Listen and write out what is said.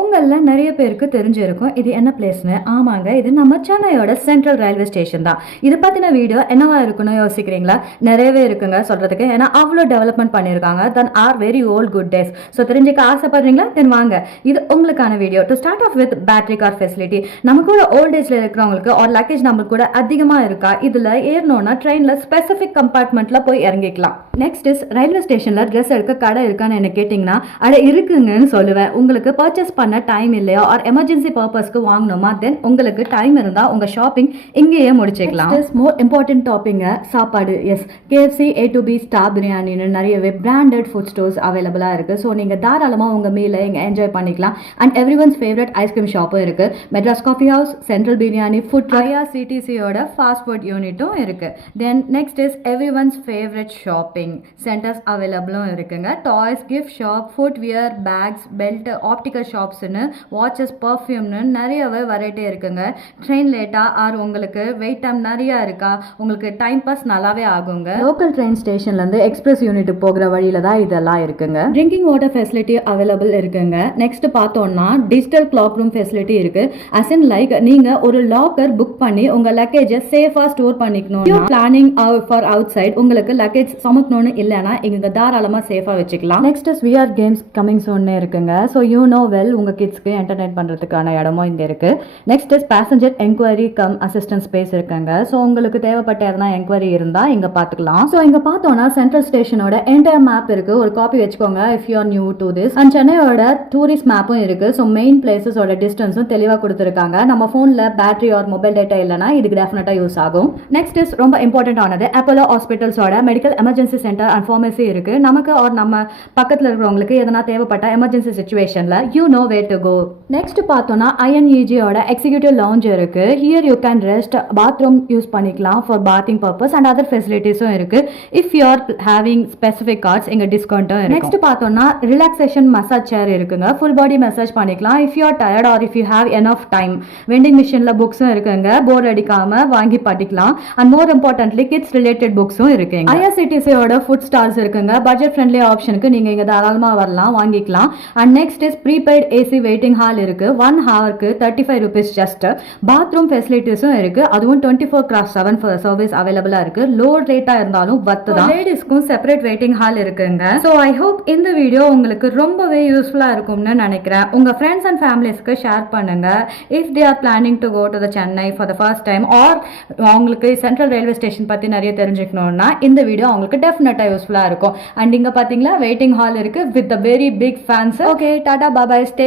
உங்களில் நிறைய பேருக்கு தெரிஞ்சிருக்கும் இது என்ன பிளேஸ்னு. ஆமாங்க, இது நம்ம சென்னையோட சென்ட்ரல் ரயில்வே ஸ்டேஷன் தான். இது பற்றின வீடியோ என்னவா இருக்குன்னு யோசிக்கிறீங்களா? நிறையவே இருக்குங்க சொல்கிறதுக்கு. ஏன்னா அவ்வளோ டெவலப்மெண்ட் பண்ணியிருக்காங்க. Then are very old good days. So தெரிஞ்சுக்க ஆசைப்படுறீங்களா? தென் வாங்க, இது உங்களுக்கான வீடியோ. To start off with battery car facility. நம்ம கூட ஓல்ட் ஏஜில் இருக்கிறவங்களுக்கு ஒரு லக்கேஜ் நம்ம கூட அதிகமாக இருக்கா, இதில் ஏறணும்னா ட்ரெயினில் ஸ்பெசிஃபிக் கம்பார்ட்மெண்ட்டில் போய் இறங்கிக்கலாம். நெக்ஸ்ட் இஸ் ரயில்வே ஸ்டேஷனில் ட்ரெஸ் எடுக்க கடை இருக்கான்னு என்ன கேட்டிங்கன்னா, அட இருக்குங்கன்னு சொல்லுவேன். உங்களுக்கு பர்ச்சேஸ் பண்ண டைம் இல்லையா ஆர் எமர்ஜென்சி பர்பஸ்க்கு வாங்கணுமா, தென் உங்களுக்கு டைம் இருந்தால் உங்கள் ஷாப்பிங் இங்கேயே முடிச்சுக்கலாம். இஸ் மோர் இம்பார்ட்டன்ட் டாப்பிங்க சாப்பாடு. எஸ், கேஎஃப்சி, A2B, ஸ்டார் பிரியாணின்னு நிறையவே பிராண்டட் ஃபுட் ஸ்டோர்ஸ் அவைலபிளாக இருக்குது. ஸோ நீங்கள் தாராளமாக உங்கள் மீலை இங்கே என்ஜாய் பண்ணிக்கலாம். And everyone's favourite ice cream ஷாப்பும் இருக்குது. Madras coffee house, central biryani, food IRCTCயோட ஃபாஸ்ட் ஃபுட் யூனிட்டும் இருக்குது. Then next is everyone's favourite shopping centres அவைலபிளும் இருக்குங்க. Toys, gift shop, footwear, bags, belt, optical ஷாப்ஸ்னு, வாட்சஸ், பர்ஃப்யூம்னு நிறையவே வெரைட்டி இருக்குங்க. ட்ரெயின் லேட்டாக ஆர் உங்களுக்கு வெயிட் டைம் நிறையா இருக்கா, உங்களுக்கு டைம் பாஸ் நல்லாவே ஆகுங்க. லோக்கல் ட்ரெயின் ஸ்டேஷன்லேருந்து எக்ஸ்பிரஸ் யூனிட்டுக்கு போகிற வழியில தான் இதெல்லாம் இருக்குங்க. ட்ரிங்கிங் வாட்டர் ஃபெசிலிட்டி அவைலபிள் இருக்குங்க. நெக்ஸ்ட் பார்த்தோம்னா டிஜிட்டல் கிளாக் ரூம் ஃபெசிலிட்டி இருக்கு. அஸ் இன் லைக் நீங்கள் ஒரு லாக்கர் புக் பண்ணி உங்கள் லக்கேஜை சேஃபாக ஸ்டோர் பண்ணிக்கணும். பிளானிங் ஃபார் அவுட் சைட் உங்களுக்கு லக்கேஜ் சமக்கணும்னு இல்லைன்னா இங்கே தாராளமாக சேஃபாக வச்சுக்கலாம். நெக்ஸ்ட் VR கேம்ஸ் கமிங் சோன்னு இருக்குங்க. ஸோ வெல் உங்கள் கிட்ஸ்க்கு என்டர்டைன் பண்ணுறதுக்கான இடமும் இங்கே இருக்குது. Next is passenger enquiry come assistance space இருக்குங்க. ஸோ உங்களுக்கு தேவைப்பட்ட எதனா என்கொயரி இருந்தால் இங்கே பார்த்துக்கலாம். ஸோ இங்கே பார்த்தோன்னா சென்ட்ரல் ஸ்டேஷனோட என்டையர் மேப் இருக்குது. ஒரு காப்பி வச்சுக்கோங்க if you are new to this. And சென்னையோட டூரிஸ்ட் மேப்பும் இருக்குது. ஸோ மெயின் பிளேசஸோட டிஸ்டன்ஸும் தெளிவாக கொடுத்துருக்காங்க. நம்ம ஃபோனில் பேட்டரி ஆர் மொபைல் டேட்டா இல்லைனா இதுக்கு டெஃபினட்டாக யூஸ் ஆகும். நெக்ஸ்ட் இஸ் ரொம்ப இம்பார்ட்டன்ட் ஆனது அப்போலோ ஹாஸ்பிட்டல்ஸோட medical emergency centre and pharmacy இருக்குது. நமக்கு ஆர் நம்ம பக்கத்தில் இருக்கிறவங்களுக்கு எதனா தேவைப்பட்ட எமர்ஜென்சி சுச்சுவேஷனில் where to go. Next பார்த்தோம்னா INEG ஓட எக்ஸிக்யூட்டிவ் லவுஞ்ச் இருக்கு. Here you can rest, bathroom use பண்ணிக்கலாம் for bathing purpose and other ஃபெசிலிட்டிஸும் இருக்கு. If you are having specific cards இங்க டிஸ்கவுண்ட்டும் இருக்கு. நெக்ஸ்ட் பார்த்தோம்னா ரிலாக்ஸேஷன் மசாஜ் சேர் இருக்குங்க. ஃபுல் பாடி மசாஜ் பண்ணிக்கலாம் if you are tired or if you have enough time. Vending மிஷின்ல புக்ஸும் இருக்குங்க. போர் அடிக்காம வாங்கி படிக்கலாம். And more importantly kids related புக்ஸும் இருக்குங்க. IRCTCயோட ஃபுட் ஸ்டால்ஸ் இருக்குங்க. பட்ஜெட் ஃப்ரெண்ட்லி ஆப்ஷனுக்கு நீங்க இங்க தாராளமா வரலாம், வாங்கிக்கலாம். And next is prepaid AC waiting hall இருக்கு. 1 ஹவருக்கு 35 rupees ஜஸ்ட். பாத்ரூம் ஃபெசிலிட்டிஸும் இருக்கு. அதுவும் 24/7 சர்வீஸ் அவைலபிளா இருக்கு. லோ ரேட்டா இருந்தாலும் வர்த்து தான். லேடிஸ்க்கும் செப்பரேட் வெயிட்டிங் ஹால் இருக்குங்க. ஸோ ஐ ஹோப் இந்த வீடியோ உங்களுக்கு ரொம்பவே யூஸ்ஃபுல்லா இருக்கும்னு நினைக்கிறேன். உங்க ஃப்ரெண்ட்ஸ் அண்ட் ஃபேமிலிஸ்க்கு ஷேர் பண்ணுங்க. If they are planning to go to the Chennai for the first time or அவங்களுக்கு சென்ட்ரல் ரயில்வே ஸ்டேஷன் பத்தி நிறைய தெரிஞ்சுக்கணும்னா இந்த வீடியோ அவங்களுக்கு டெஃபினட்டா யூஸ்ஃபுல்லா இருக்கும். அண்ட் இங்க பாத்தீங்களா வெயிட்டிங் ஹால் இருக்கு with very big fans. Okay, ta-ta, bye, stay